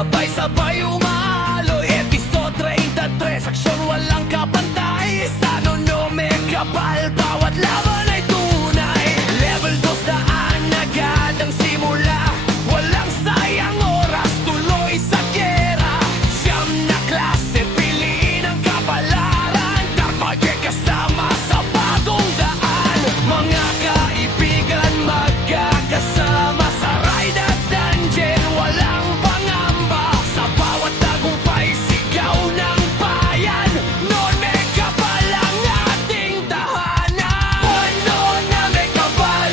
sabay-sabay umaloy. Episode 33, aksyon walang kapantay. Sa nuno may kapal, bawat laban ay tunay. Level 2 daan agad ang simula. Walang sayang oras, tuloy sa gera. Siyam na klase, piliin ang kapalaran. Kapag kasama sa bagong daan. Mga kaibigan magkakasama sa ride at dungeon. Walang pangamba, sa bawat tagumpay sigaw ng bayan. Noon may kapal ang ating tahanan. Puno na may kapal,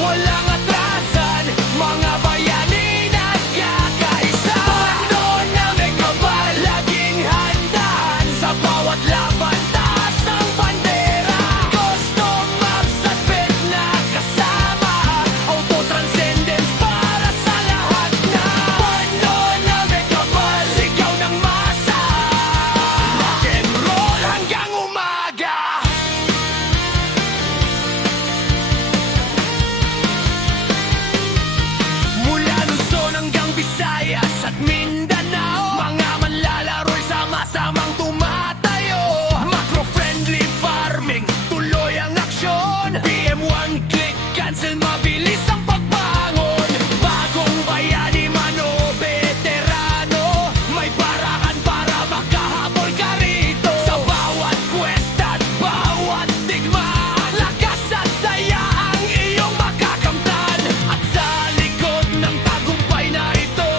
walang atrasan. Mga bayani nagkakaisa. Puno na may kapal, laging handaan. Sa bawat laban, taas ang bandera. Custom maps at bet na kasama. Auto transcendence para sa lahat na. Puno na may kapal, sigaw ng masa. Rock and roll hanggang umaga. Mula Luzon hanggang Visayas at Mindanao, mga manlalaro'y sama-samang tumatayo. Macro-friendly farming, tuloy ang aksyon. PM1 click, cancel, mabilis ang pagbangon. Bagong bayani man o veterano, may barahan para makahabol ka rito. Sa bawat quest at bawat digmaan, lakas at saya ang iyong makakamtan. At sa likod ng tagumpay na ito,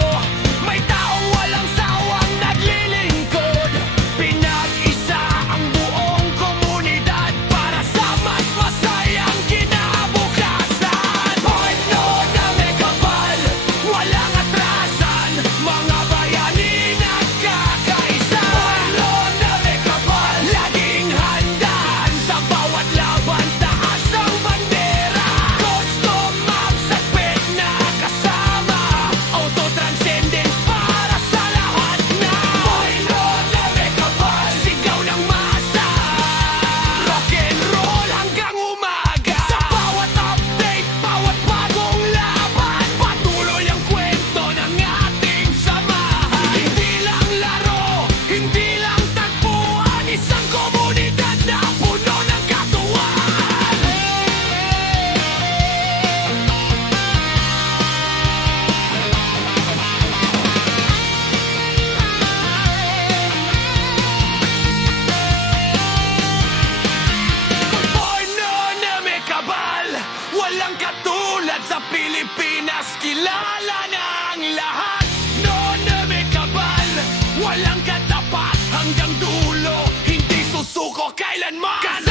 may taong walang sawang naglilingkod. Pinag-isa ang buong komunidad para sa mas masayang kinabukasan. Puno na may kapal, walang atrasan. Mga bayani nagkakaisa. Puno na may kapal, laging handaan. Sa bawat laban, taas ang bandera. Custom maps at bet na kasama. Auto transcendence para sa lahat na. Puno na may kapal, sigaw ng masa. Rock and roll hanggang umaga. Sa bawat update, bawat bagong laban, patuloy ang kwento ng ating samahan. Hindi lang laro, hindi lang tagpuan, isang komunidad na puno ng katuwaan. Puno na may kabal, walang katulad sa Pilipinas. Kilala ng lahat. Noon na may kabal, walang katapat hanggang dulo. Hindi susuko kailanman.